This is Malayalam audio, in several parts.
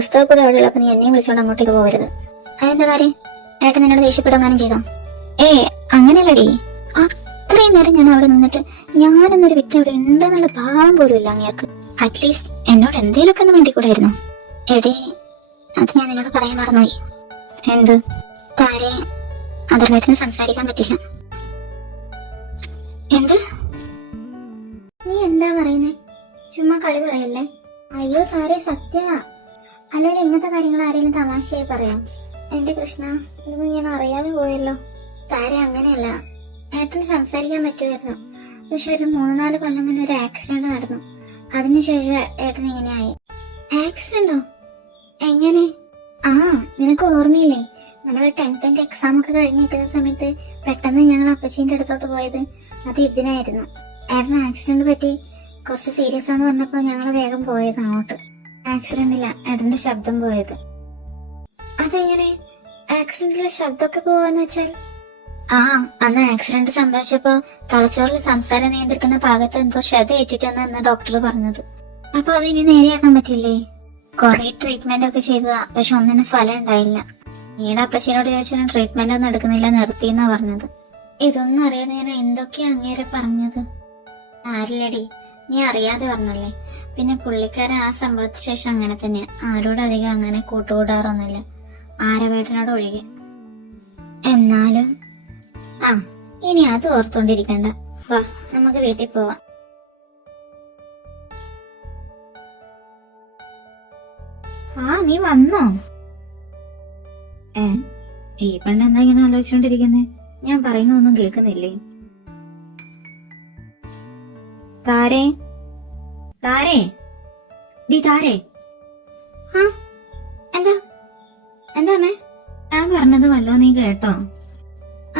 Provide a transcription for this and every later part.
പുസ്തകപ്പുഴ അവിടെ ഉള്ളപ്പോ നീ എന്നെയും വിളിച്ചോണ്ട് അങ്ങോട്ടേക്ക് പോകരുത്. അതെന്താ കാര്യം? ഏട്ടൻ നിന്നോട് ദേഷ്യപ്പെടുങ്ങാനും ചെയ്തോ? അങ്ങനെയല്ലടി. അത്രയും നേരം ഞാൻ അവിടെ നിന്നിട്ട് ഞാനെന്നൊരു വ്യക്തി അവിടെ ഉണ്ടെന്നുള്ള ഭാവം പോലും ഇല്ല അങ്ങേർക്ക്. അറ്റ്ലീസ്റ്റ് എന്നോട് എന്തേലൊക്കെ ഒന്ന് വേണ്ടിക്കൂടായിരുന്നു. എടി, അത് ഞാൻ നിന്നോട് പറയാൻ മറന്നുപോയി. എന്ത്? താരെ അതർവേട്ടന് സംസാരിക്കാൻ പറ്റില്ല. എന്ത്? നീ എന്താ പറയുന്നേ? ചുമ്മാ കളി പറയല്ലേ. അയ്യോ താരെ, സത്യമാ. അല്ലെങ്കിൽ ഇങ്ങനത്തെ കാര്യങ്ങൾ ആരെങ്കിലും തമാശയായി പറയാം? എന്റെ കൃഷ്ണ, ഇതൊന്നും ഞാൻ അറിയാതെ പോയല്ലോ. താരെ അങ്ങനെയല്ല, ഏട്ടന് സംസാരിക്കാൻ പറ്റുമായിരുന്നു. പക്ഷെ ഒരു 3-4 കൊല്ലം മുന്നേ ഒരു ആക്സിഡന്റ് നടന്നു. അതിനുശേഷം ഏട്ടൻ ഇങ്ങനെയായി. ആക്സിഡന്റോ? എങ്ങനെ? നിനക്ക് ഓർമ്മയില്ലേ, നമ്മള് 10th എക്സാം ഒക്കെ കഴിഞ്ഞ് നിൽക്കുന്ന സമയത്ത് പെട്ടെന്ന് ഞങ്ങൾ അപ്പച്ചീന്റെ അടുത്തോട്ട് പോയത്? അത് ഇതിനായിരുന്നു. ഏട്ടന് ആക്സിഡന്റ് പറ്റി കുറച്ച് സീരിയസ് ആണെന്ന് പറഞ്ഞപ്പോ ഞങ്ങള് വേഗം പോയത് അങ്ങോട്ട്. ആക്സിഡന്റ് ഇല്ല, ഏട്ടന്റെ ശബ്ദം പോയത്. അതെങ്ങനെ ആക്സിഡന്റിലെ ശബ്ദമൊക്കെ പോവാന്ന് വെച്ചാൽ? അന്ന് ആക്സിഡന്റ് സംഭവിച്ചപ്പോ തലച്ചോറിൽ സംസാരം നിയന്ത്രിക്കുന്ന ഭാഗത്ത് എന്തോ ക്ഷത ഏറ്റിട്ടെന്ന് ഡോക്ടർ പറഞ്ഞത്. അപ്പൊ അത് ഇനി നേരെയാക്കാൻ പറ്റില്ലേ? കൊറേ ട്രീറ്റ്മെന്റ് ഒക്കെ ചെയ്തതാ, പക്ഷെ ഒന്നിനും ഫലം ഉണ്ടായില്ല. നീയുടെ അപ്പച്ചനോട് ചോദിച്ചാൽ ട്രീറ്റ്മെന്റ് ഒന്നും എടുക്കുന്നില്ല, നിർത്തിയെന്നാ പറഞ്ഞത്. ഇതൊന്നും അറിയാതെ ഞാൻ എന്തൊക്കെയാ അങ്ങേരെ പറഞ്ഞത്? ആരില്ലടി, നീ അറിയാതെ പറഞ്ഞല്ലേ. പിന്നെ പുള്ളിക്കാരൻ ആ സംഭവത്തിന് ശേഷം അങ്ങനെ തന്നെയാ, ആരോടും അധികം അങ്ങനെ കൂട്ടുകൂടാറൊന്നുമില്ല, ആരവേട്ടനോട് ഒഴികെ. എന്നാലും ഇനി അത് ഓർത്തോണ്ടിരിക്കണ്ട. വാ, നമുക്ക് വീട്ടിൽ പോവാം. നീ വന്നോ? ഈ പെണ്ണ് എന്താ ഇങ്ങനെ ആലോചിച്ചോണ്ടിരിക്കുന്നേ? ഞാൻ പറയുന്നൊന്നും കേൾക്കുന്നില്ലേ? താരേ, താരേ, ഡി താരേ. എന്താ എന്താ അമ്മേ? ഞാൻ പറഞ്ഞത് വല്ലോ നീ കേട്ടോ?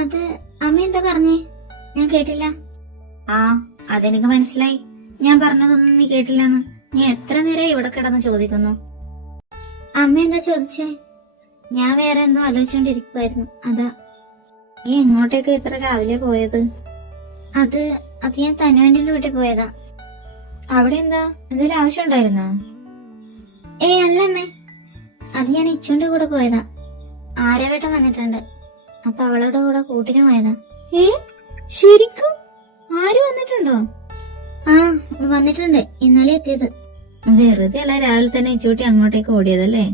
അത് അമ്മ എന്താ പറഞ്ഞേ? ഞാൻ കേട്ടില്ല. അതെനിക്ക് മനസ്സിലായി. ഞാൻ പറഞ്ഞതൊന്നും നീ കേട്ടില്ലെന്ന്. നീ എത്ര നേരം ഇവിടെ കിടന്ന് ചോദിക്കുന്നു? അമ്മ എന്താ ചോദിച്ചേ? ഞാൻ വേറെ എന്തോ ആലോചിച്ചോണ്ടിരിക്കുവായിരുന്നു, അതാ. നീ എങ്ങോട്ടേക്ക് ഇത്ര രാവിലെ പോയത്? അത് ഞാൻ തനുവേണ്ടിന്റെ വീട്ടിൽ പോയതാ. അവിടെ എന്താ, എന്തെങ്കിലും ആവശ്യം ഉണ്ടായിരുന്നോ? അല്ലമ്മേ, അത് ഞാൻ ഇച്ചുന്റെ കൂടെ പോയതാ. ആരവേട്ടം വന്നിട്ടുണ്ട്, അപ്പൊ അവളുടെ കൂടെ കൂട്ടിന് പോയതാ. ശരിക്കും? ആര് വന്നിട്ടുണ്ടോ? വന്നിട്ടുണ്ട്, ഇന്നലെ എത്തിയത്. വെറുതെ അല്ല രാവിലെ തന്നെ ഇച്ചൂട്ടി അങ്ങോട്ടേക്ക് ഓടിയതല്ലേ?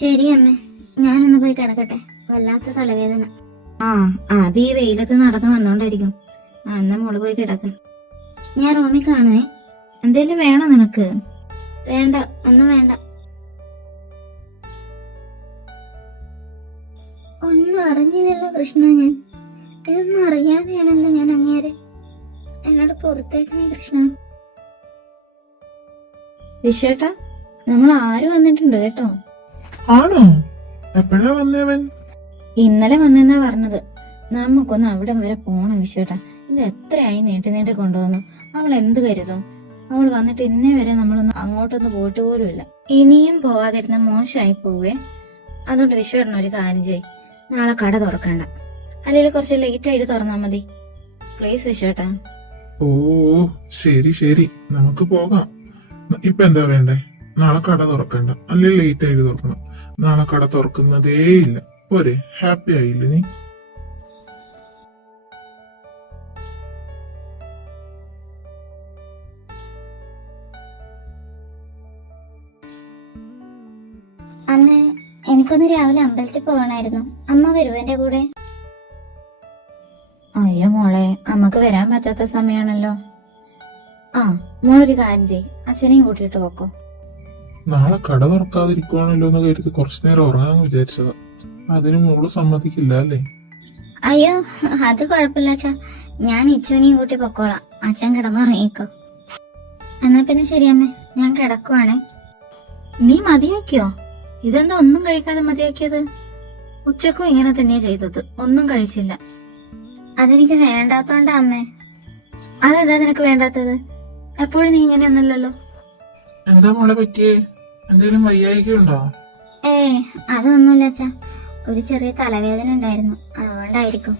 ശരി അമ്മേ, ഞാനൊന്ന് പോയി കിടക്കട്ടെ, വല്ലാത്ത തലവേദന. അത് ഈ വെയിലത്ത് നടന്നു വന്നോണ്ടായിരിക്കും. എന്നാ മോള് പോയി കിടക്ക്. ഞാൻ റൂമിൽ കാണുവേ. എന്തേലും വേണോ നിനക്ക്? വേണ്ട, ഒന്നും വേണ്ട. ഒന്നും അറിഞ്ഞില്ലല്ലോ കൃഷ്ണ ഞാൻ. ഇതൊന്നും അറിയാതെയാണല്ലോ ഞാൻ അങ്ങേരെ. എന്നോട് പുറത്തേക്കണേ കൃഷ്ണ. വിശ്വേട്ടാ, നമ്മൾ ആര് വന്നിട്ടുണ്ട് കേട്ടോ. ആണോ? എപ്പോഴാ വന്നവൻ? ഇന്നലെ വന്നെന്നാ പറഞ്ഞത്. നമുക്കൊന്ന് അവിടെ വരെ പോണം വിശ്വേട്ടാ. ഇത് എത്രയായി നീട്ടി കൊണ്ടുവന്നു. അവൾ എന്ത് കരുതും? അവൾ വന്നിട്ട് ഇന്നേ വരെ നമ്മളൊന്ന് അങ്ങോട്ടൊന്ന് പോയിട്ട് പോലുമില്ല. ഇനിയും പോവാതിരുന്ന മോശമായി പോവേ. അതുകൊണ്ട് വിശ്വേട്ടൻ ഒരു കാര്യം ചെയ്, നാളെ കട തുറക്കണ്ട, അല്ലെങ്കിൽ കുറച്ച് ലേറ്റ് ആയിട്ട് തുറന്നാ മതി. പ്ലീസ് വിശ്വേട്ടാ. ഓ ശരി ശരി, നമുക്ക് പോകാം. ഇപ്പൊ എന്താ വേണ്ടേ? നാളെ കട തുറക്കണ്ട, അല്ലെങ്കിൽ ലേറ്റ് ആയിട്ട് തുറക്കണം. നാളെ കട തുറക്കുന്നതേ ഇല്ല. പോരെ? ഹാപ്പി ആയില്ലേ നീ? അന്ന് എനിക്കൊന്ന് രാവിലെ അമ്പലത്തിൽ പോകണമായിരുന്നു. അമ്മ വരുമോ എന്റെ കൂടെ? അയ്യോ മോളെ, അമ്മക്ക് വരാൻ പറ്റാത്ത സമയാണല്ലോ. മോളൊരു കാര്യം ചെയ്, അച്ഛനെയും കൂട്ടിയിട്ട് പോക്കോ. നാളെ കട തുറക്കാതിരിക്കുവാണല്ലോ എന്ന് കരുതി കുറച്ചു നേരം ഉറങ്ങാന്ന് വിചാരിച്ചതാ. അതിന് മോള് സമ്മതിക്കില്ല അല്ലേ? അയ്യോ, അത് കുഴപ്പമില്ല അച്ഛാ, ഞാൻ ഇച്ചുവിനെയും കൂട്ടി പൊക്കോളാം. അച്ഛൻ കിടന്നുറങ്ങിക്കോ. എന്നാ പിന്നെ ശരിയമ്മേ, ഞാൻ കിടക്കുവാണേ. നീ മതിയാക്കിയോ? ഇതെന്താ ഒന്നും കഴിക്കാതെ മതിയാക്കിയത്? ഉച്ചക്കും ഇങ്ങനെ തന്നെയാ ചെയ്തത്, ഒന്നും കഴിച്ചില്ല. അതെനിക്ക് വേണ്ടാത്തോണ്ടാ അമ്മേ. അതെന്താ നിനക്ക് വേണ്ടാത്തത്? എപ്പോഴും നീ ഇങ്ങനെയൊന്നുമല്ലല്ലോ. എന്താ മോളെ പറ്റിയേ? എന്തേലും വയ്യായികയുണ്ടോ? അതൊന്നുമില്ല അച്ഛാ, ഒരു ചെറിയ തലവേദന ഉണ്ടായിരുന്നു, അതുകൊണ്ടായിരിക്കും.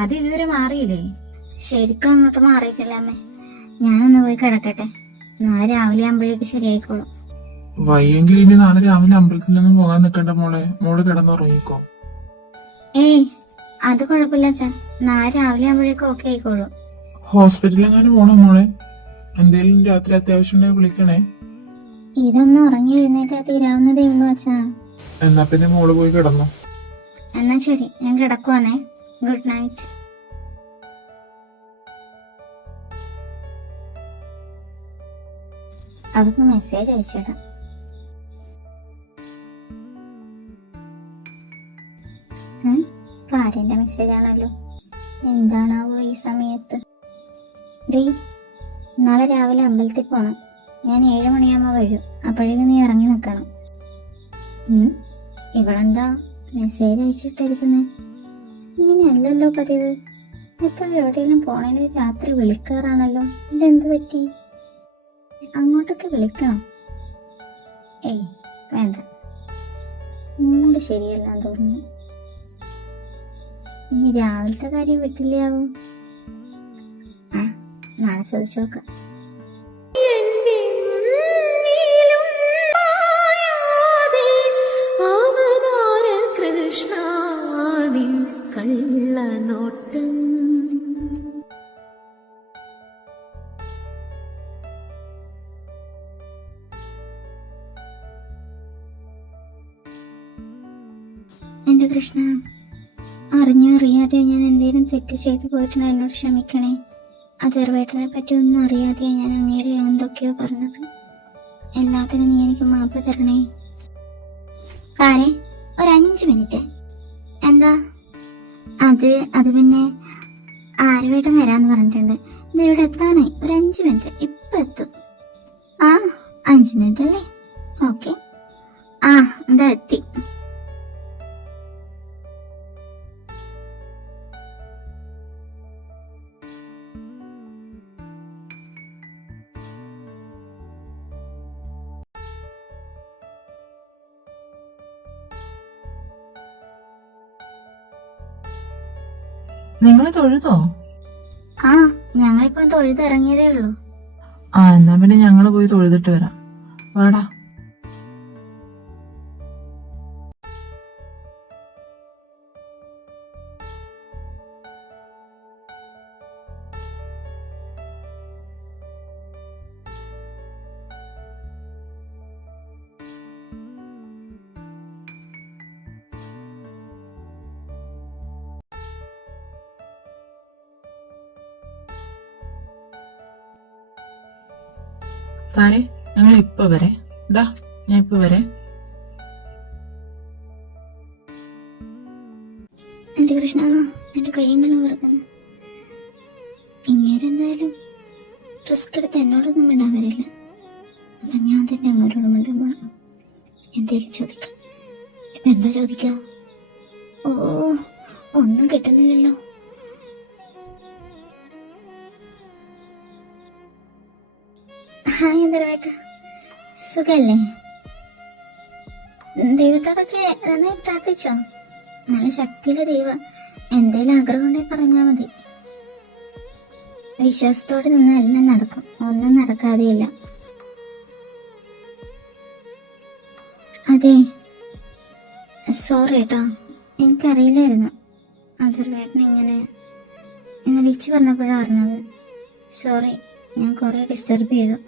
അത് ഇതുവരെ മാറിയില്ലേ? ശരിക്കും അങ്ങോട്ട് മാറിയിട്ടില്ല അമ്മേ. ഞാനൊന്ന് പോയി കിടക്കട്ടെ, നാളെ രാവിലെ ആകുമ്പോഴേക്ക് ശരിയായിക്കോളും. വയ്യെങ്കിൽ ഇനി നാളെ രാവിലെ അമ്പലത്തിലൊന്നും പോകാൻ നിൽക്കണ്ട മോളെ, മോള് കിടന്നുറങ്ങിക്കോ. ഏയ് അത് കുഴപ്പമില്ല അച്ഛാ, നാളെ രാവിലെ ആകുമ്പോഴേക്കും ഓക്കെ ആയിക്കോളൂ. ഹോസ്പിറ്റലിലെങ്ങാനും പോണോ മോളെ? എന്തേലും രാത്രി അത്യാവശ്യം ഉണ്ടെങ്കിൽ വിളിക്കണേ. ഇതൊന്നും ഉറങ്ങി എഴുന്നേറ്റാ തീരാവുന്നതേ ഉള്ളൂ അച്ഛാ. എന്നാ പിന്നെ മോള് പോയി കിടന്നു. എന്നാ ശരി, ഞാൻ കിടക്കുവാണേ. Good night. അവർക്ക് മെസ്സേജ് അയച്ചിടാം. ഭാര്യന്റെ മെസ്സേജ് ആണല്ലോ, എന്താണാവോ ഈ സമയത്ത്. ഡീ, നാളെ രാവിലെ അമ്പലത്തിൽ പോണം. ഞാൻ 7 മണിയാകുമ്പോ വരും. അപ്പോഴേക്കും നീ ഇറങ്ങി നിൽക്കണം. ഇവളെന്താ മെസ്സേജ് അയച്ചിട്ടിരിക്കുന്നേ? ഇങ്ങനെയല്ലല്ലോ പതിവ്. എപ്പോഴും എവിടെയെങ്കിലും പോണേല് രാത്രി വിളിക്കാറാണല്ലോ. ഇതെന്ത് പറ്റി? അങ്ങോട്ടൊക്കെ വിളിക്കണം. ഏയ് വേണ്ട, മൂഡ് ശരിയല്ലാന്ന് തോന്നുന്നു. ഇനി രാവിലത്തെ കാര്യം വിട്ടില്ലാവും. നാളെ ചോദിച്ചു നോക്കാം. എന്റെ കൃഷ്ണ, അറിഞ്ഞോ അറിയാതെയോ ഞാൻ എന്തേലും തെറ്റ് ചെയ്തു പോയിട്ടുണ്ടോ എന്നോട് ക്ഷമിക്കണേ. അതിർവേട്ടനെ പറ്റി ഒന്നും അറിയാതെയാ ഞാൻ അങ്ങേരെ എന്തൊക്കെയോ പറഞ്ഞത്. എല്ലാത്തിനും നീ എനിക്ക് മാപ്പ് തരണേ. കാരെ, ഒരു 5 മിനിറ്റ്. എന്താ? അത് പിന്നെ ആരുവേട്ടൻ വരാന്ന് പറഞ്ഞിട്ടുണ്ട്. ഇത് ഇവിടെ എത്താനായി. ഒരു 5 മിനിറ്റ്, ഇപ്പൊ എത്തും. 5 മിനിറ്റ് അല്ലേ? ഓക്കെ. എന്താ എത്തി. നിങ്ങൾ തൊഴുതോ? ഞങ്ങളിപ്പം തൊഴുതിറങ്ങിയതേ ഉള്ളൂ. എന്നാ പിന്നെ ഞങ്ങള് പോയി തൊഴുതിട്ട് വരാം. വാടാ. താരെ, ഞങ്ങൾ ഇപ്പൊ വരെ. ഞാൻ ഇപ്പൊ വരെ. എന്റെ കൃഷ്ണ, എന്റെ കയ്യെങ്കിലും വെറുക്കുന്നു. ഇങ്ങേരെന്തായാലും റിസ്ക് എടുത്ത് എന്നോടൊന്നും മിണ്ടാൻ വരില്ല. അപ്പൊ ഞാൻ തന്നെ അങ്ങോട്ടോട് മിണ്ടാൻ പോണം. എന്തേലും ചോദിക്കാം. എന്താ ചോദിക്ക? ഒന്നും കിട്ടുന്നില്ലല്ലോ. ഹായ് എന്തരവേട്ട, സുഖല്ലേ? ദൈവത്തോടൊക്കെ നന്നായി പ്രാർത്ഥിച്ചോ? നല്ല ശക്തിയിലെ ദൈവം. എന്തേലും ആഗ്രഹം ഉണ്ടെങ്കിൽ പറഞ്ഞാ മതി. വിശ്വാസത്തോടെ നിന്ന് എല്ലാം നടക്കും. ഒന്നും നടക്കാതെയില്ല. അതെ, സോറി കേട്ടോ, എനിക്കറിയില്ലായിരുന്നു അസർവേട്ടൻ ഇങ്ങനെ ഇന്നലെ ഇച്ചു പറഞ്ഞപ്പോഴാണ് അറിഞ്ഞത്. സോറി, ഞാൻ കുറെ ഡിസ്റ്റർബ് ചെയ്തു.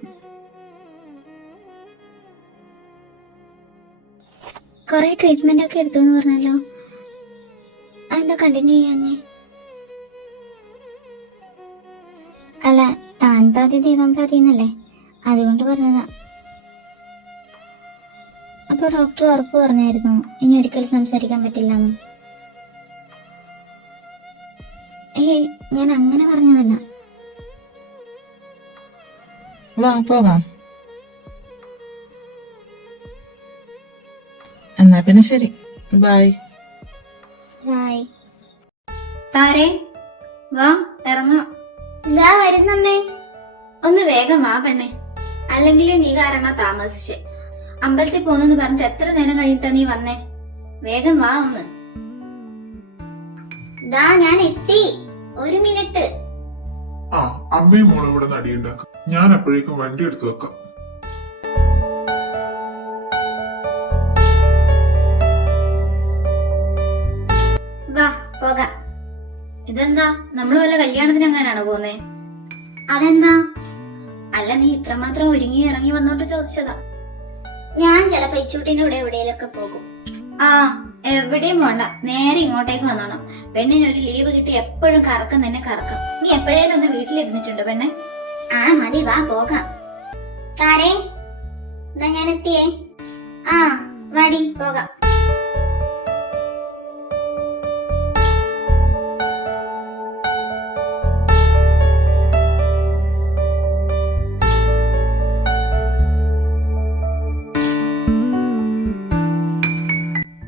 കുറെ ട്രീറ്റ്മെന്റ് ഒക്കെ എടുത്തു എന്ന് പറഞ്ഞല്ലോ, അതെന്താ കണ്ടിന്യൂ ചെയ്യാഞ്ഞേ? അല്ല, താൻ പാതി ദൈവം പാതി എന്നല്ലേ, അതുകൊണ്ട് പറഞ്ഞതാ. അപ്പൊ ഡോക്ടർ ഉറപ്പ് പറഞ്ഞായിരുന്നു ഇനി ഒരിക്കലും സംസാരിക്കാൻ പറ്റില്ലെന്ന്? ഏയ്, ഞാൻ അങ്ങനെ പറഞ്ഞതല്ല. വാ പോകാം. എന്നാ പിന്നെ ശരി, ബൈ. ബൈ. താരേ, വാ ഇറങ്ങാം. ഇതാ വരുന്നമ്മേ. ഒന്ന് വേഗം വാ പെണ്ണെ, അല്ലെങ്കിൽ നീ കാരണം താമസിച്ച്. അമ്പലത്തിൽ പോന്നെന്ന് പറഞ്ഞിട്ട് എത്ര നേരം കഴിഞ്ഞിട്ടാ നീ വന്നേ? വേഗം വാ ഒന്ന്. ദാ ഞാൻ എത്തി. 1 മിനിറ്റ്. അമ്മയും മോളും ഇവിടെ നടിയുണ്ടാക്കും. ഞാൻ അപ്പോഴേക്കും വണ്ടി എടുത്തു വെക്കാം. ഇതെന്താ, നമ്മള് വല്ല കല്യാണത്തിന് എങ്ങാനാണോ പോന്നേ? അതെന്താ? അല്ല, നീ ഇത്രമാത്രം ഒരുങ്ങി ഇറങ്ങി വന്നോണ്ട് ചോദിച്ചതാ. ഞാൻ ചിലപ്പോ ഇച്ചൂട്ടിന്റെ കൂടെ എവിടെയെങ്കിലൊക്കെ പോകും. ആ, എവിടെയും പോണ്ട, നേരെ ഇങ്ങോട്ടേക്ക് വന്നോണം. പെണ്ണിന് ഒരു ലീവ് കിട്ടി എപ്പോഴും കറക്കം തന്നെ കറക്കം. നീ എപ്പോഴേലും ഒന്ന് വീട്ടിലിരുന്നിട്ടുണ്ടോ പെണ്ണെ? ആ മതി, വാ പോകാം. താരേ, ഇതാ ഞാൻ എത്തിയേ. ആ വാടി പോകാം.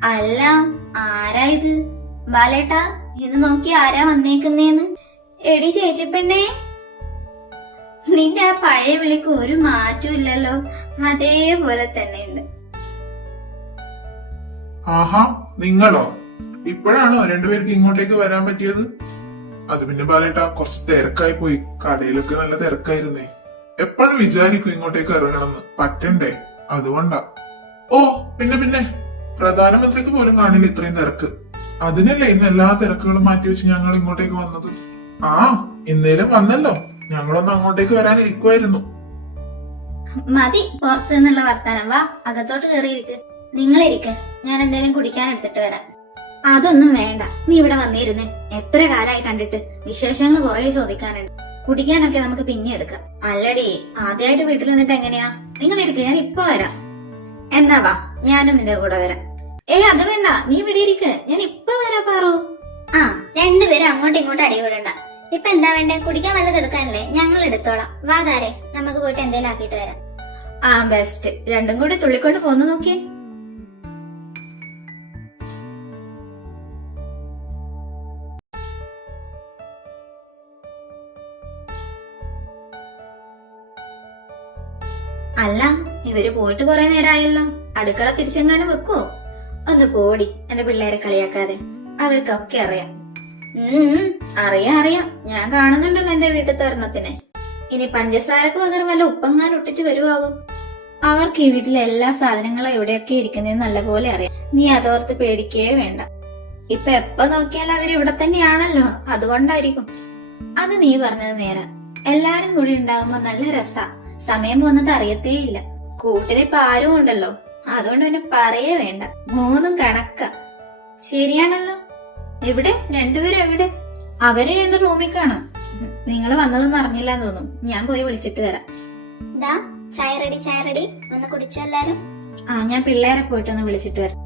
അല്ല, ആരാ ഇത്? ബാലേട്ടാ, ഇത് നോക്കി ആരാ വന്നേക്കുന്നേന്ന്? എടി ചേച്ചി പെണ്ണേ, നിന്റെ ആ പഴയ വിളിക്ക് ഒരു മാറ്റവും ഇല്ലല്ലോ, അതേപോലെ തന്നെ ഉണ്ട്. ആഹാ, നിങ്ങളോ? ഇപ്പോഴാണോ രണ്ടുപേർക്ക് ഇങ്ങോട്ടേക്ക് വരാൻ പറ്റിയത്? അത് പിന്നെ ബാലേട്ടാ, കുറച്ച് തിരക്കായി പോയി. കടയിലൊക്കെ നല്ല തിരക്കായിരുന്നേ. എപ്പോഴും വിചാരിക്കും ഇങ്ങോട്ടേക്ക് ഇറങ്ങണമെന്ന്, പറ്റണ്ടേ, അതുകൊണ്ടാ. ഓ പിന്നെ പ്രധാനമന്ത്രിക്ക് പോലും കാണില്ല ഇത്രയും തിരക്ക്. അതിനല്ലേ ഇന്ന് എല്ലാ തിരക്കുകളും മാറ്റിവെച്ച് ഞങ്ങൾ ഇങ്ങോട്ടേക്ക് വന്നത്. ആ, ഇന്നേലും വന്നല്ലോ. ഞങ്ങളൊന്ന് അങ്ങോട്ടേക്ക് വരാനിരിക്കുമായിരുന്നു. മതി പുറത്തു നിന്നുള്ള വർത്താനം, വാ അകത്തോട്ട് കയറിയിരിക്ക്. നിങ്ങളിരിക്ക്, ഞാൻ എന്തേലും കുടിക്കാൻ എടുത്തിട്ട് വരാം. അതൊന്നും വേണ്ട, നീ ഇവിടെ വന്നിരുന്നേ. എത്ര കാലായി കണ്ടിട്ട്, വിശേഷങ്ങൾ കുറെ ചോദിക്കാനുണ്ട്. കുടിക്കാനൊക്കെ നമുക്ക് പിന്നെ എടുക്കാം. അല്ലടി, ആദ്യമായിട്ട് വീട്ടിൽ വന്നിട്ട് എങ്ങനെയാ? നിങ്ങൾ ഇരിക്കുക, ഞാൻ ഇപ്പൊ വരാം. എന്നാ വാ, ഞാനും നിന്റെ കൂടെ വരാം. അത് വേണ്ട, നീ ഇവിടെ ഇരിക്ക്, ഞാൻ ഇപ്പൊ വരാ പാറു. ആ, രണ്ടുപേരും അങ്ങോട്ടും ഇങ്ങോട്ടും അടികൂടണ്ട. ഇപ്പൊ എന്താ വേണ്ടേ? കുടിക്കാൻ വല്ലത് എടുക്കാനല്ലേ? ഞങ്ങൾ എടുത്തോളാം. വാ താരേ, നമുക്ക് പോയിട്ട് എന്തേലും ആക്കിയിട്ട് വരാം. ആ ബെസ്റ്റ്, രണ്ടും കൂടി തുള്ളിക്കൊണ്ട് പോന്നു നോക്കിയേ. അല്ല, ഇവര് പോയിട്ട് കുറെ നേരമായല്ലോ. അടുക്കള തിരിച്ചെങ്ങാനും വെക്കുവോ? ഒന്ന് പോടി, എന്റെ പിള്ളേരെ കളിയാക്കാതെ. അവർക്കൊക്കെ അറിയാം. അറിയാം, ഞാൻ കാണുന്നുണ്ടല്ലോ എന്റെ വീട്ടിലത്തെ ഒരെണ്ണത്തിനെ. ഇനി പഞ്ചസാരക്ക് പകരം വല്ല ഉപ്പങ്ങാൻ ഇട്ടിട്ട് വരുവാവും. അവർക്ക് ഈ വീട്ടിലെ എല്ലാ സാധനങ്ങളും എവിടെയൊക്കെ ഇരിക്കുന്നതെന്ന് നല്ലപോലെ അറിയാം. നീ അതോർത്ത് പേടിക്കേ വേണ്ട. ഇപ്പൊ എപ്പോ നോക്കിയാൽ അവരിവിടെ തന്നെയാണല്ലോ, അതുകൊണ്ടായിരിക്കും. അത് നീ പറഞ്ഞത് നേരാ. എല്ലാരും കൂടി ഉണ്ടാകുമ്പോ നല്ല രസാ. സമയം പോകുന്നത് അറിയത്തേ ഇല്ല. കൂട്ടിന് ഇപ്പൊ ആരും ഉണ്ടല്ലോ, അതുകൊണ്ട് പിന്നെ പറയേ വേണ്ട. മൂന്നും കണക്ക. ശരിയാണല്ലോ. എവിടെ രണ്ടുപേരും? എവിടെ? അവര് രണ്ട് റൂമിൽ കാണും. നിങ്ങൾ വന്നതൊന്നും അറിഞ്ഞില്ലാന്ന് തോന്നും. ഞാൻ പോയി വിളിച്ചിട്ട് വരാം. ചായ റെഡി. ഒന്ന് കുടിച്ചോ എല്ലാരും? ആ, ഞാൻ പിള്ളേരെ പോയിട്ടൊന്ന് വിളിച്ചിട്ട് വരാം.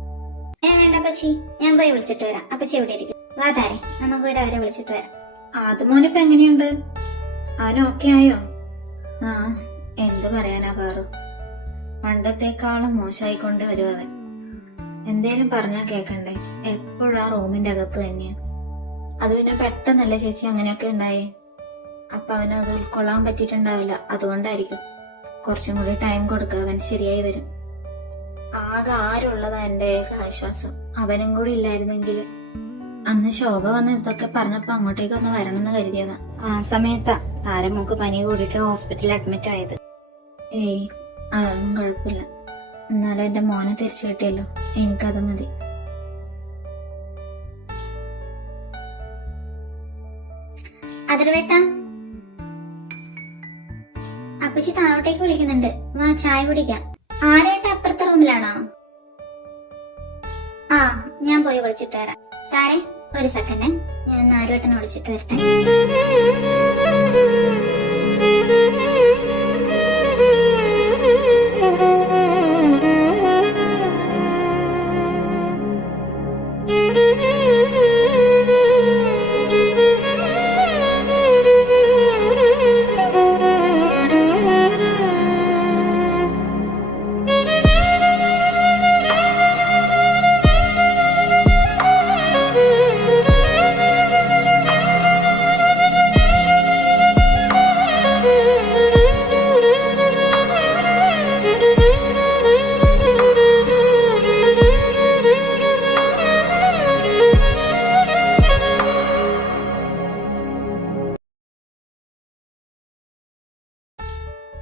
വേണ്ട അപ്പച്ചി, ഞാൻ പോയി വിളിച്ചിട്ട് വരാം. അപ്പച്ചി ഇവിടെ ഇരിക്കും. വാ താരേ, നമുക്ക് ഇവിടെ അവരെ വിളിച്ചിട്ട് വരാം. അത് മോനിപ്പോ എങ്ങനെയുണ്ട്? അവനൊക്കെ ആയോ? ആ, എന്ത് പറയാനാ പാറു, പണ്ടത്തെക്കാളും മോശമായിക്കൊണ്ട് വരും അവൻ. എന്തേലും പറഞ്ഞാ കേക്കണ്ടേ? എപ്പോഴും ആ റൂമിന്റെ അകത്ത് തന്നെയാ. അത് പിന്നെ പെട്ടെന്നല്ലേ ചേച്ചി അങ്ങനെയൊക്കെ ഉണ്ടായേ. അപ്പൊ അവന് അത് ഉൾക്കൊള്ളാൻ പറ്റിയിട്ടുണ്ടാവില്ല, അതുകൊണ്ടായിരിക്കും. കുറച്ചും കൂടി ടൈം കൊടുക്കുക, അവൻ ശരിയായി വരും. ആകെ ആരുള്ളതാ എന്റെ ഏക ആശ്വാസം. അവനും കൂടി ഇല്ലായിരുന്നെങ്കിൽ. അന്ന് ശോഭ വന്ന് ഇതൊക്കെ പറഞ്ഞപ്പോ അങ്ങോട്ടേക്ക് ഒന്ന് വരണമെന്ന് കരുതിയതാ. ആ സമയത്താ താരമോക്ക് പനി കൂടിയിട്ട് ഹോസ്പിറ്റലിൽ അഡ്മിറ്റ് ആയത്. ഏയ്, അതൊന്നും കുഴപ്പമില്ല. എന്നാലും എന്റെ മോനെ തിരിച്ചു കിട്ടിയല്ലോ, എനിക്കത് മതി. അതിർവേട്ടാ, അപ്പച്ചി താഴോട്ടേക്ക് വിളിക്കുന്നുണ്ട്. വാ ചായ കുടിക്കാം. ആരേട്ടാ, അപ്പുറത്തെ റൂമിലാണോ? ആ, ഞാൻ പോയി വിളിച്ചിട്ട് വരാം. താരേ, ഒരു സെക്കൻഡ്, ഞാൻ ആരുവേട്ടനെ വിളിച്ചിട്ട് വരട്ടെ.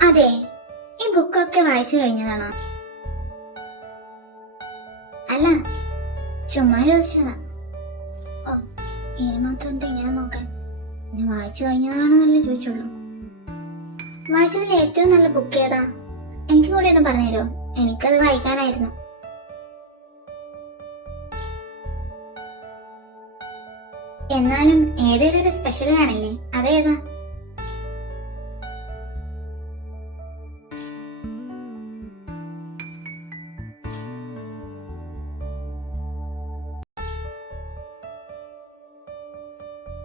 അതെ, ഈ ബുക്കൊക്കെ വായിച്ചു കഴിഞ്ഞതാണോ? അല്ല, ചുമ്മാ ചോദിച്ചതാ. ഓ, ഇനി മാത്രം എന്താ ഇങ്ങനെ നോക്കാൻ? ഞാൻ വായിച്ചു കഴിഞ്ഞതാണെന്നല്ലേ ചോദിച്ചുള്ളൂ. വായിച്ചതിൽ ഏറ്റവും നല്ല ബുക്ക് ഏതാ? എനിക്ക് കൂടി ഒന്ന് പറഞ്ഞുതരോ? എനിക്കത് വായിക്കാനായിരുന്നു. എന്നാലും ഏതേലും ഒരു സ്പെഷ്യൽ കാണില്ലേ, അതേതാ?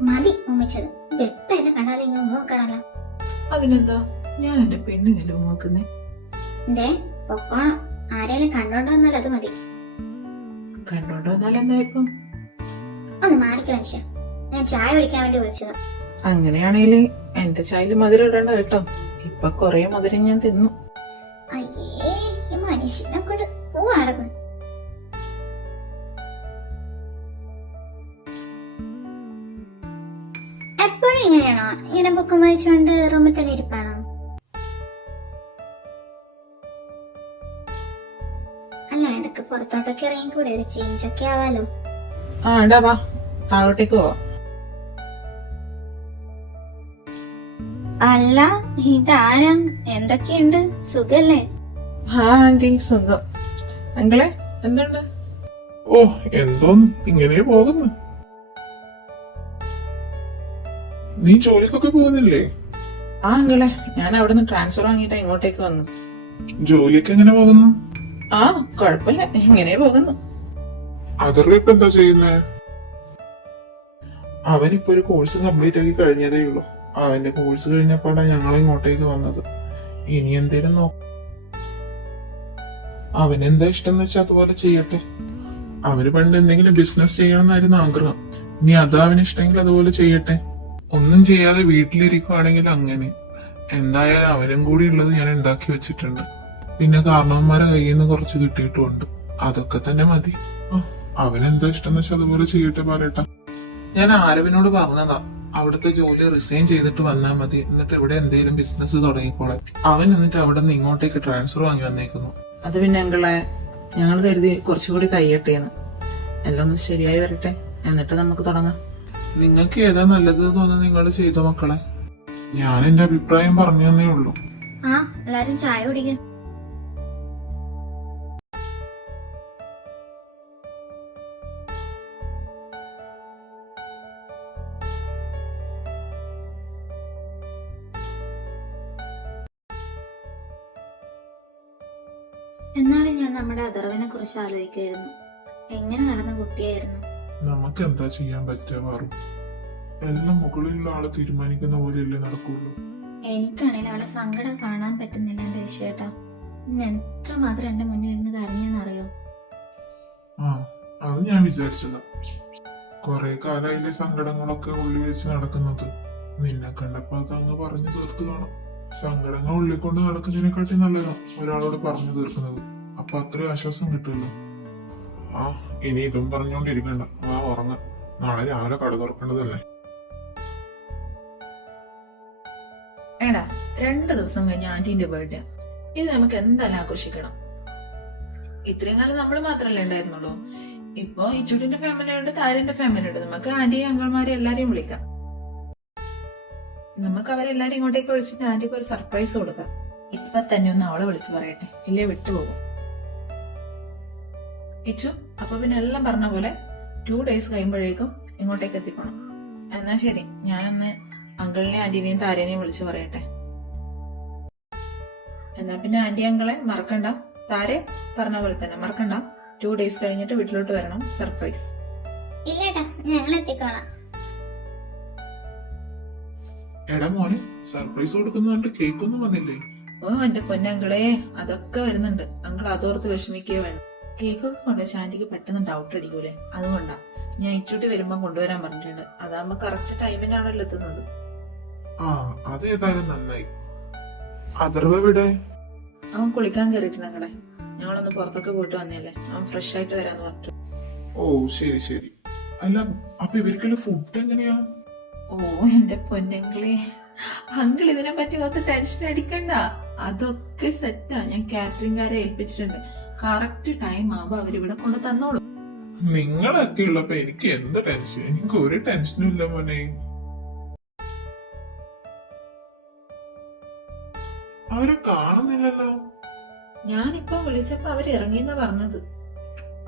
മതി ഉമ്മിച്ചത്. വെപ്പ എന്നെ കണ്ടാലും ഇങ്ങനെ നോക്കണല്ലോ. അതിനെന്താ, ഞാൻ എന്റെ പെണ്ണിനല്ലേ നോക്കുന്നേ. എന്തേ പൊക്കോണം. ആരെങ്കിലും കണ്ടോണ്ടോ വന്നാൽ അത് മതി. കണ്ടോണ്ടോ എന്നാലും എന്താ ഇപ്പം? ഒന്ന് മാറിക്ക മനുഷ്യ. ഞാൻ ചായ കുടിക്കാൻ വേണ്ടി വിളിച്ചതാ. അങ്ങനെയാണേല് എന്റെ ചായയില് മധുരം ഇടണ്ട കേട്ടോ. ഇപ്പൊ കൊറേ മധുരം ഞാൻ തിന്നു. അയ്യേ, ഈ മനുഷ്യനെ കൊണ്ട് പോവാടന്ന്. എപ്പോഴും ഇങ്ങനെയാണോ? ഇങ്ങനെ ബുക്ക് വായിച്ചുകൊണ്ട് റൂമിൽ തന്നെ ഇരിപ്പാണോ? അല്ല, ഇടക്ക് പുറത്തോട്ടൊക്കെ ഇറങ്ങി കൂടെ ഒരു ചേഞ്ച് ഒക്കെ ആവാലോ. ആ എടാ വാ, താഴോട്ടേക്ക് പോവാ. അല്ല, ഇതാരാ? എന്തൊക്കെയുണ്ട്? സുഖല്ലേ? ആ ആന്റി, സുഖം. അങ്കിളെ എന്തുണ്ട്? ഓ, എന്തോന്ന് ഇങ്ങനെ പോകുന്നു. നീ ജോലിക്കൊക്കെ പോകുന്നില്ലേ? ആ അങ്കിളെ, ഞാൻ അവിടുന്ന് ട്രാൻസ്ഫർ വാങ്ങിയിട്ടാ ഇങ്ങോട്ടേക്ക് വന്നു. ജോലിയൊക്കെ എങ്ങനെ പോകുന്നു? ആ കുഴപ്പമില്ല, ഇങ്ങനെ പോകുന്നു. അതറിയ ഇപ്പൊ എന്താ ചെയ്യുന്നേ? അവനിപ്പോ ഒരു കോഴ്സ് കംപ്ലീറ്റ് ആക്കി കഴിഞ്ഞതേ ഉള്ളൂ. അവന്റെ കോഴ്സ് കഴിഞ്ഞപ്പോഴാണ് ഞങ്ങൾ ഇങ്ങോട്ടേക്ക് വന്നത്. ഇനി എന്തേലും നോക്കാം. അവനെന്താ ഇഷ്ടം എന്ന് വെച്ചാൽ അതുപോലെ ചെയ്യട്ടെ. അവന് പണ്ട് എന്തെങ്കിലും ബിസിനസ് ചെയ്യണമെന്നായിരുന്നു ആഗ്രഹം. ഇനി അത് അവന് ഇഷ്ടമെങ്കിൽ അതുപോലെ ചെയ്യട്ടെ. ഒന്നും ചെയ്യാതെ വീട്ടിലിരിക്കുവാണെങ്കിൽ അങ്ങനെ. എന്തായാലും അവനും കൂടി ഉള്ളത് ഞാൻ ഉണ്ടാക്കി വെച്ചിട്ടുണ്ട്. പിന്നെ കാരണവന്മാരെ കയ്യിൽ നിന്ന് കുറച്ച് കിട്ടിയിട്ടുമുണ്ട്. അതൊക്കെ തന്നെ മതി. അവനെന്താ ഇഷ്ടം എന്ന് വെച്ചാൽ അതുപോലെ ചെയ്യട്ടെ പറയട്ടെ. ഞാൻ ആരവിനോട് പറഞ്ഞതാ, അവിടുത്തെ ജോലി റിസൈൻ ചെയ്തിട്ട് വന്നാൽ മതി, എന്നിട്ട് ഇവിടെ എന്തെങ്കിലും ബിസിനസ് തുടങ്ങിക്കോളെ. അവൻ എന്നിട്ട് അവിടെ നിന്ന് ഇങ്ങോട്ടേക്ക് ട്രാൻസ്ഫർ വാങ്ങി വന്നേക്കുന്നു. അത് പിന്നെ അങ്കിളെ, ഞങ്ങൾ കരുതി കുറച്ചുകൂടി കഴിയട്ടേന്ന്. എല്ലാം ഒന്ന് ശരിയായി വരട്ടെ, എന്നിട്ട് നമുക്ക് തുടങ്ങാം. നിങ്ങൾക്ക് ഏതാ നല്ലത് തോന്നുന്നു നിങ്ങൾ ചെയ്തോ മക്കളെ. ഞാൻ എന്റെ അഭിപ്രായം പറഞ്ഞു തന്നേ ഉള്ളൂ. ആ, എല്ലാരും ചായ കുടിക്കും. എന്നാലും ഞാൻ നമ്മുടെ അതർവിനെ കുറിച്ച് ആലോചിക്കുമായിരുന്നു. എങ്ങനെ നടന്ന കുട്ടിയായിരുന്നു. നമുക്ക് എന്താ ചെയ്യാൻ പറ്റുക പാറു? എല്ലാം മുകളിലുള്ള ആള് തീരുമാനിക്കുന്ന പോലെയല്ലേ നടക്കുള്ളൂ. എനിക്കാണെങ്കിൽ അവളെ സങ്കടം കാണാൻ പറ്റുന്നില്ല എന്റെ വിഷയേട്ടാ. ഇന്ന് എത്രമാത്രം എന്റെ മുന്നിൽ ഇരുന്ന് കരഞ്ഞെന്നറിയോ? ആ, അത് ഞാൻ വിചാരിച്ചതാ. കൊറേ കാലായില്ലേ സങ്കടങ്ങളൊക്കെ ഉള്ളിൽ വെച്ച് നടക്കുന്നത്. നിന്നെ കണ്ടപ്പോ അത് അങ്ങ് പറഞ്ഞു തീർത്ത് കാണും. സങ്കടങ്ങൾ ഉള്ളിൽ കൊണ്ട് നടക്കുന്നതിനെക്കാട്ടി നല്ലതാ ഒരാളോട് പറഞ്ഞു തീർക്കുന്നത്. അപ്പൊ അത്രയും ആശ്വാസം കിട്ടുമല്ലോ. ആ, ഇനി ഇതും പറഞ്ഞോണ്ടിരിക്കണ്ട, ആ ഉറങ്ങ. നാളെ രാവിലെ കട തുറക്കേണ്ടതല്ലേ. എടാ, 2 ദിവസം കഴിഞ്ഞ ആന്റീന്റെ ബർത്ത്ഡേ. ഇത് നമുക്ക് എന്തായാലും ആഘോഷിക്കണം. ഇത്രയും കാലം നമ്മൾ മാത്രല്ലേ ഉണ്ടായിരുന്നുള്ളൂ. ഇപ്പൊ ഇച്ചൂട്ടിന്റെ ഫാമിലി ഉണ്ട്, താരന്റെ ഫാമിലി ഉണ്ട്. നമുക്ക് ആന്റിയും അങ്കിൾമാരെ എല്ലാരെയും വിളിക്കാം. നമുക്ക് അവരെല്ലാരും ഇങ്ങോട്ടേക്ക് വിളിച്ചിട്ട് ആന്റിക്ക് ഒരു സർപ്രൈസ് കൊടുക്കാം. ഇപ്പൊ തന്നെ ഒന്ന് അവളെ വിളിച്ചു പറയട്ടെ, ഇല്ലേ വിട്ടുപോകും. ഇച്ചു, അപ്പൊ പിന്നെ എല്ലാം പറഞ്ഞ പോലെ 2 days കഴിയുമ്പോഴേക്കും ഇങ്ങോട്ടേക്ക് എത്തിക്കണം. എന്നാ ശരി, ഞാനൊന്ന് അങ്കിളിനെയും ആന്റിനെയും താരനെയും വിളിച്ചു പറയട്ടെ. എന്നാ പിന്നെ ആന്റി അങ്കിളെ മറക്കണ്ട, താരെ പറഞ്ഞ പോലെ തന്നെ മറക്കണ്ട. 2 days കഴിഞ്ഞിട്ട് വീട്ടിലോട്ട് വരണം, സർപ്രൈസ്. ഇല്ലേട്ടാ, ഞങ്ങൾ എത്തിക്കോളാം. എടാ മോനെ, സർപ്രൈസ് കൊടുക്കുന്നുണ്ട്, കേക്ക് ഒന്നും വന്നില്ലേ? ഓ എന്റെ പൊന്നങ്കിളെ, അതൊക്കെ വരുന്നുണ്ട്. അങ്കിൾ അതോർത്ത് വിഷമിക്കുകയോ വേണ്ട. കേക്കൊക്കെ കൊണ്ടുവച്ച ആന്റിക്ക് പെട്ടെന്ന് ഡൗട്ട് അടിക്കൂലേ, അതുകൊണ്ടാ ഞാൻ ഇച്ചൂട്ടി വരുമ്പോ കൊണ്ടുവരാൻ പറഞ്ഞിട്ടുണ്ട്. അതാകുമ്പോ കറക്റ്റ് ടൈമിനാണല്ലോ എത്തുന്നത്. ആ, അതേതായാലും നന്നായി. അതർവ ഇവിടെ? അവൻ കുളിക്കാൻ കയറിയിട്ടുണ്ട് അങ്ങളെ. ഞങ്ങളൊന്ന് പുറത്തൊക്കെ പോയിട്ട് വന്നല്ലേ, അവൻ ഫ്രഷ് ആയിട്ട് വരാന്ന് പറഞ്ഞു. ഓ ശരി ശരി. അല്ല, അപ്പൊ ഇവർക്കുള്ള ഫുഡ് എങ്ങനെയാ? ഓ എന്റെ പൊന്നങ്കിളെ, അങ്കിൾ ഇതിനെ പറ്റി ഓർത്ത് ടെൻഷൻ അടിക്കണ്ട. അതൊക്കെ സെറ്റാ. ഞാൻ കാറ്ററിംഗുകാരെ ഏൽപ്പിച്ചിട്ടുണ്ട്. കറക്റ്റ് ടൈം ആവുമ്പോ അവരിവിടെ കൊണ്ട് തന്നോളൂ. നിങ്ങളൊക്കെ ഉള്ളപ്പോ എനിക്ക് എന്ത് ടെൻഷൻ? എനിക്ക് ഒരു ടെൻഷനും ഇല്ല മോനെ. അവരെ കാണുന്നില്ലല്ലോ. ഞാനിപ്പോ വിളിച്ചപ്പോ അവര് ഇറങ്ങിയെന്നാ പറഞ്ഞത്.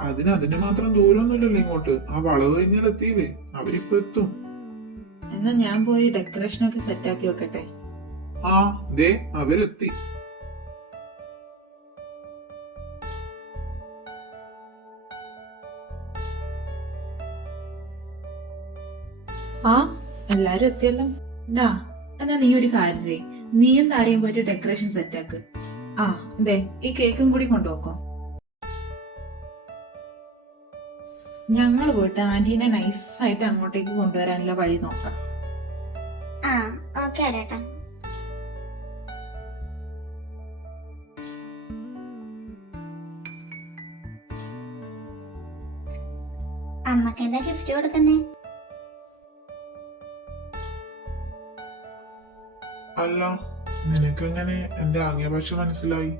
അതിന് മാത്രം ദൂരമൊന്നുമില്ലല്ലോ ഇങ്ങോട്ട്. ആ വളവ് കഴിഞ്ഞാൽ എത്തിയില്ലേ? അവരിപ്പോ എത്തും. എന്നാ ഞാൻ പോയി ഡെക്കറേഷനൊക്കെ സെറ്റാക്കി വെക്കട്ടെ. ആ ദേ അവരെത്തി. ആ എല്ലാരും എത്തിയല്ലോ. ഡാ എന്നാ നീ ഒരു കാര്യം ചെയ്യ്, നീയും താരയും പോയിട്ട് ഡെക്കറേഷൻ സെറ്റാക്ക്. ആ ദേ ഈ കേക്കും കൂടി കൊണ്ടുപോക്കോ. ഞങ്ങൾ പോയിട്ട് ആന്റീനെ നൈസായിട്ട് അങ്ങോട്ടേക്ക് കൊണ്ടുവരാനുള്ള വഴി നോക്കാം. ആ ഓക്കെ ആരേട്ടാ. അമ്മക്ക് എന്താ ഗിഫ്റ്റ് കൊടുക്കുന്നേ? അല്ല, നിനക്കെങ്ങനെ എന്റെ ആംഗ്യഭാഷ മനസ്സിലായി?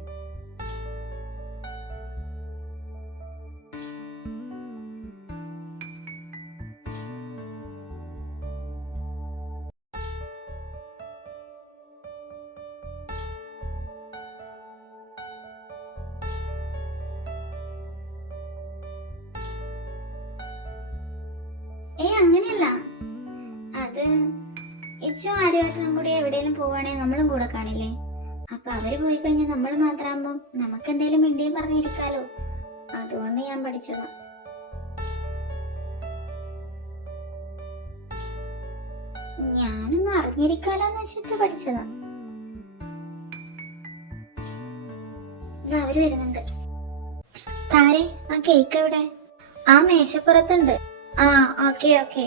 അങ്ങനെയല്ല, അത് ഇച്ചും ആരുമായിട്ടും കൂടി എവിടെയെങ്കിലും പോവാണെങ്കിൽ നമ്മളും കൂടെ കാണില്ലേ? അപ്പൊ അവര് പോയി കഴിഞ്ഞാൽ നമ്മൾ മാത്രമാകുമ്പോ നമുക്ക് എന്തേലും മിണ്ടിയും പറഞ്ഞിരിക്കാലോ. അതുകൊണ്ട് ഞാൻ പഠിച്ചതാ. ഞാനൊന്നും അറിഞ്ഞിരിക്കാലോന്ന് വെച്ചിട്ട് പഠിച്ചതാ. അവര് വരുന്നുണ്ട്. താരെ, ആ കേക്ക് എവിടെ? ആ മേശപ്പുറത്തുണ്ട്. ആ ഓക്കെ ഓക്കെ.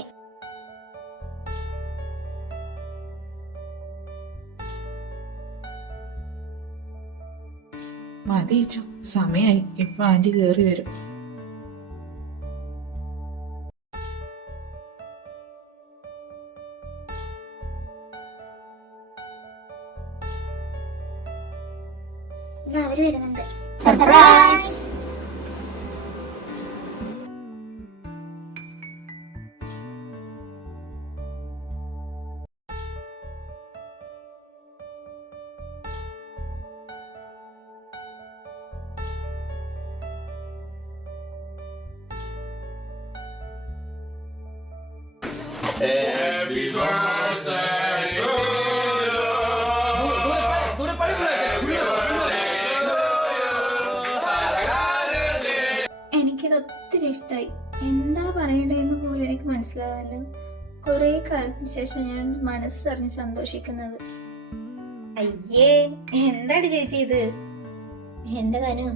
മതിച്ചു, സമയായി. ഇപ്പൊ ആന്റി കേറി വരും. അവര് വരുന്നുണ്ട്. സർപ്രൈസ്. എനിക്കിത് ഒത്തിരി ഇഷ്ടമായി. എന്താ പറയണ്ടേന്ന് പോലും എനിക്ക് മനസ്സിലാവില്ല. കുറെ കാലത്തിന് ശേഷം ഞാൻ മനസ്സറിഞ്ഞ് സന്തോഷിക്കുന്നത്. അയ്യേ, എന്താണ് ചേച്ചി ഇത്? എന്റെ തനു,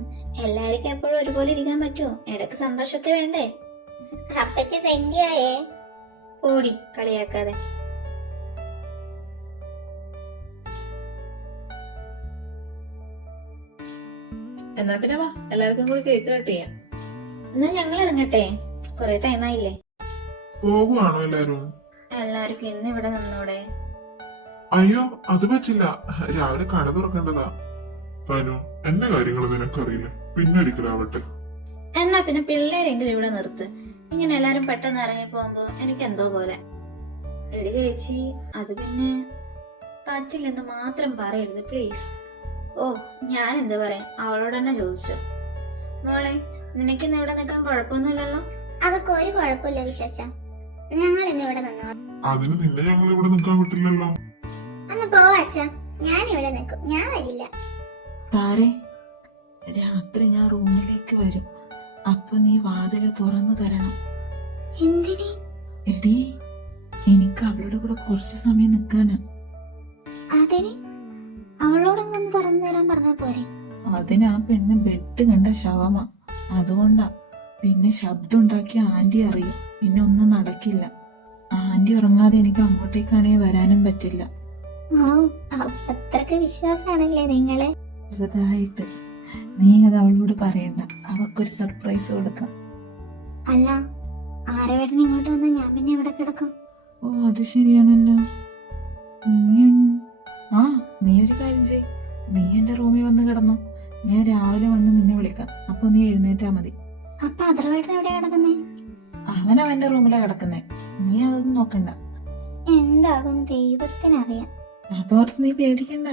എല്ലാവർക്കും എപ്പോഴും ഒരുപോലെ ഇരിക്കാൻ പറ്റുമോ? ഇടക്ക് സന്തോഷമൊക്കെ വേണ്ടേ? അപ്പച്ചി സെന്റിയായേ. ഓടി കളിയാക്കാതെ. എന്നാ പിന്നെ വാ, എല്ലാവർക്കും കൂടി കേക്ക് കട്ട് ചെയ്യാം. എന്നാ ഞങ്ങൾ ഇറങ്ങട്ടെ, കൊറേ ടൈമായില്ലേ. പോകുവാണോ എല്ലാരും? എല്ലാവർക്കും ഇന്ന് ഇവിടെ നിന്നൂടെ? അയ്യോ, അത് പറ്റില്ല. രാവിലെ കട തുറക്കേണ്ടതാ. തനു, എന്റെ കാര്യങ്ങൾ നിനക്കറിയില്ല, പിന്നെ ഒരിക്കലാവട്ടെ. എന്നാ പിന്നെ പിള്ളേരെങ്കിലും ഇവിടെ നിർത്ത്. ഇങ്ങനെ എല്ലാരും പെട്ടെന്ന് ഇറങ്ങി പോകുമ്പോ എനിക്ക് എന്തോ പോലെ. എടി ചേച്ചി, അത് പിന്നെ പറ്റില്ലെന്ന് മാത്രം പറയരുത് പ്ലീസ്. ഓ, ഞാൻ എന്ത് പറയാം, അവളോട് തന്നെ ചോദിച്ചു. മോളെ, നിനക്കിന്ന് ഇവിടെ നിൽക്കാൻ കുഴപ്പമൊന്നുമില്ലല്ലോ? അതൊക്കെ ഒരു കുഴപ്പമില്ല വിശ്വസിച്ച. ഞങ്ങൾ ഇന്ന് ഇവിടെ നിന്നോളാം. അതിന് നിന്നെ ഞങ്ങൾ ഇവിടെ നിൽക്കാൻ പറ്റില്ലല്ലോ. ഒന്ന് പോവാ അച്ഛ, ഞാൻ ഇവിടെ നിൽക്കും, ഞാൻ വരില്ല. താരെ, രാത്രി ഞാൻ റൂമിലേക്ക് വരും. അപ്പൊ നീ വാതില് തുറന്നു തരണം. എന്തിനി? എടി, എനിക്ക് അവളുടെ കൂടെ കുറച്ച് സമയം നിൽക്കാനാ. അതിന് അവളോടൊന്നും തുറന്നു തരാൻ പറഞ്ഞാ പോരെ? അതിനാ പെണ്ണ് ബെഡ് കണ്ട ശവമാ, അതുകൊണ്ടാ. പിന്നെ ശബ്ദം ഉണ്ടാക്കി ആന്റി അറിയും, പിന്നെ ഒന്നും നടക്കില്ല. ആന്റി ഉറങ്ങാതെ എനിക്ക് അങ്ങോട്ടേക്കാണെങ്കിൽ വരാനും പറ്റില്ല. അത്രക്ക് വിശ്വാസാണല്ലേ നിങ്ങളെ? ചെറുതായിട്ട്. നീ അത് അവളോട് പറയണ്ട, അവക്കൊരു സർപ്രൈസ് കൊടുക്കാം. അല്ല, ആരവേട്ടൻ ഇങ്ങോട്ട് വന്നാ ഞാൻ പിന്നെ ഇവിടെ കിടക്കും. ഓ, അത് ശരിയാണല്ലോ. നീ ഒരു കാര്യം ചെയ്, നീ എന്റെ റൂമിൽ വന്ന് കിടന്നു. ഞാൻ രാവിലെ വന്ന് നിന്നെ വിളിക്കാം. അപ്പൊ നീ എഴുന്നേറ്റാ മതി. അപ്പൊ അഥർവേട്ടൻ എവിടെയാ കിടക്കുന്നേ? അവൻ അവന്റെ റൂമിലാ കിടക്കുന്നേ. നീ അതൊന്നും നോക്കണ്ട. എന്താകും ദൈവത്തിനറിയാം. അതോർത്ത് നീ പേടിക്കണ്ട.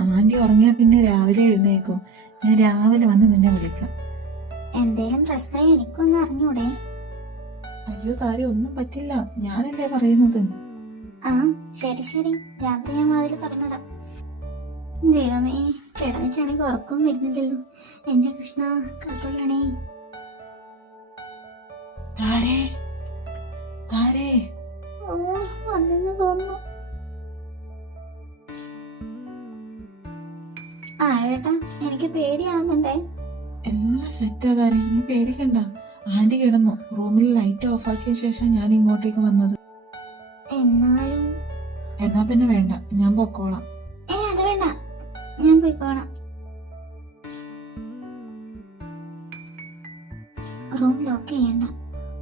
ആന്റി ഉറങ്ങിയാ പിന്നെ രാവിലെ എഴുന്നേക്കും. ഞാൻ രാവിലെ വന്ന് നിന്നെ വിളിക്കാം. എന്തേലും പ്രശ്നമായി എനിക്കൊന്നും അറിഞ്ഞൂടെ? അയ്യോ താര, ഒന്നും പറ്റില്ല. ഞാനല്ലേ പറയുന്നത്. ആ ശരി ശരി, രാത്രി ഞാൻ വാതിൽ തുറന്നിടാം. ദൈവമേ, കിടന്നിട്ടാണെങ്കിൽ ഉറക്കം വരുന്നില്ലല്ലോ. എന്റെ കൃഷ്ണ കാത്തോളണേ. താരേ, താരേ. ഓ, വന്നെന്ന് തോന്നുന്നു. ആ ഏട്ടാ, എനിക്ക് പേടിയാവുന്നുണ്ടേ. എല്ലാം സെറ്റാ താരേ, നീ പേടിക്കണ്ട. ആന്റി കിടന്നു. റൂമിൽ ലൈറ്റ് ഓഫ് ആക്കിയ ശേഷം ഞാൻ ഇങ്ങോട്ടേക്ക് വന്നത്. എന്നാലും എന്നാ പിന്നെ വേണ്ട, ഞാൻ പൊക്കോളാം. അത് വേണ്ട, ഞാൻ പോയിക്കോളാം. റൂം ലോക്ക് ചെയ്യണ്ട.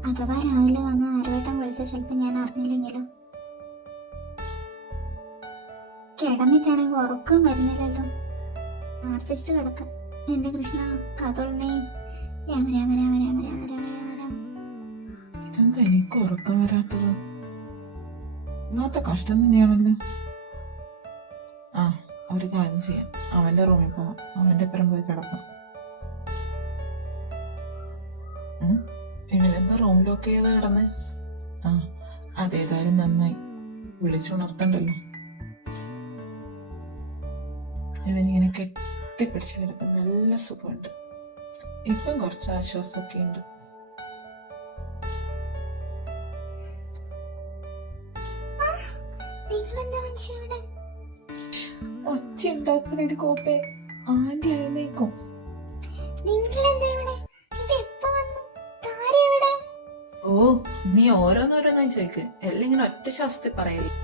അഥവാ രാവിലെ വന്ന് ആരുവട്ടം വിളിച്ച ചിലപ്പോ ഞാൻ അറിഞ്ഞില്ലെങ്കിലോ. കിടന്നിട്ടാണെങ്കിൽ ഉറക്കം വരുന്നില്ലല്ലോ. ആർട്ടിസ്റ്റ് കിടക്കാം. എന്റെ കൃഷ്ണ കാത്തോളണേ. രാമ രാമ രാമ രാമ രാമ രാമ രാമ രാമ. ഇതെന്താ എനിക്ക് ഉറക്കം വരാത്തത്? ഇന്നത്തെ കഷ്ടം തന്നെയാണല്ലോ. ആ, ഒരു കാര്യം ചെയ്യാം. അവന്റെ റൂമിൽ പോവാം. അവന്റെ അപ്പുറം പോയി കിടക്കാം. ഇവനെന്താ റൂം ലോക്ക് ചെയ്ത് കിടന്നേ? ആ, അതേതായാലും നന്നായി. വിളിച്ചുണർത്തണ്ടല്ലോ. ഇവനിങ്ങനെ കെട്ടിപ്പിടിച്ച് കിടക്കാൻ നല്ല സുഖമുണ്ട്. ഇപ്പം കുറച്ച് ആശ്വാസമൊക്കെ ഉണ്ട്. നിങ്ങളെന്താ മനുഷ്യ ഇവിടെ? ഒച്ച ഉണ്ടാക്കാനായിട്ട് കോപ്പേ. ആന്റി എഴുന്നേക്കും. നിങ്ങളെന്താ ഇവിടെ? ഇത് എപ്പോ വന്നു? താര എവിടെ? ഓ, നീ ഓരോന്നോരോന്നായി ചോദിക്ക്. എല്ലാം ഇങ്ങനെ ഒറ്റ ശ്വാസത്തിൽ പറയല്ലേ.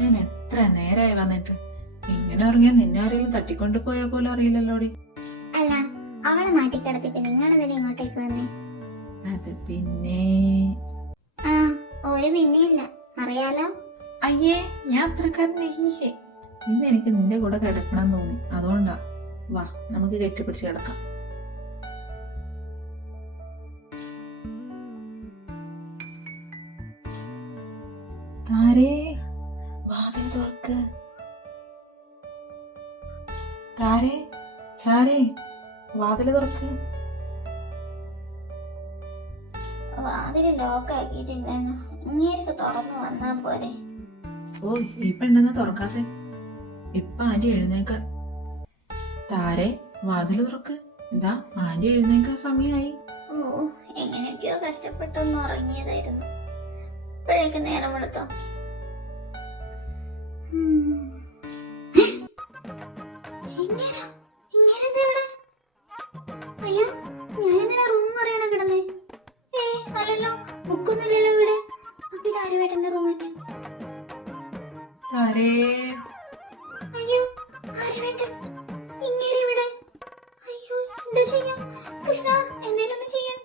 ഞാൻ എത്ര നേരമായി വന്നിട്ട്. ഇങ്ങനെ ഇറങ്ങിയാ നിന്നെ ആരെങ്കിലും തട്ടിക്കൊണ്ടു പോയ പോലെ അറിയില്ലല്ലോടി. അല്ല, അവളെ മാറ്റി കിടത്തിട്ട് നിങ്ങളെന്തിനാ ഇങ്ങോട്ടേക്ക് വന്നേ? അത് പിന്നെ ആ, ഒരു പിന്നെയില്ല, അറിയാലോ. അയ്യേ, ഞാൻ അത്രക്കാരനേ. ഇന്ന് എനിക്ക് നിന്റെ കൂടെ കിടക്കണം തോന്നി. അതുകൊണ്ടാ. വാ, നമുക്ക് കെട്ടിപ്പിടിച്ച് കിടക്കാം. താരേ, വാതിൽ തുറക്ക്. താരേ, താരേ, വാതിൽ തുറക്ക്. വാതില് ലോക്ക് ആക്കിയിട്ടില്ലാണ്. ഇങ്ങേർക്ക് തുറന്നു വന്നാ പോലെ. ഓ, ഈ പെണ്ണെന്ന് തുറക്കാത്തെ. ഇപ്പൊ ആന്റി എഴുന്നേക്കാൻ. താരേ, വാതിൽ തുറക്ക്. എന്താ, ആന്റി എഴുന്നേക്കാൻ സമയമായി. ഓ, എങ്ങനെയൊക്കെയോ കഷ്ടപ്പെട്ടൊന്ന് ഉറങ്ങിയതായിരുന്നു. ഇപ്പോഴേക്ക് നേരം വെളുത്തോ? അയ്യോ, ഞാനെന്തിനാ റൂം അറിയണ കിടന്നേ? അല്ലല്ലോ, ബുക്കൊന്നുമില്ലല്ലോ ഇവിടെ. അപ്പൊ ഇതാരും വേണ്ട റൂമിന്റെ. താരേ, അയ്യോ, ആരും വേണ്ട. ഇങ്ങനെ ഇവിടെ. അയ്യോ, എന്താ ചെയ്യാ? കൃഷ്ണ, എന്തേലും ഒന്ന് ചെയ്യാൻ.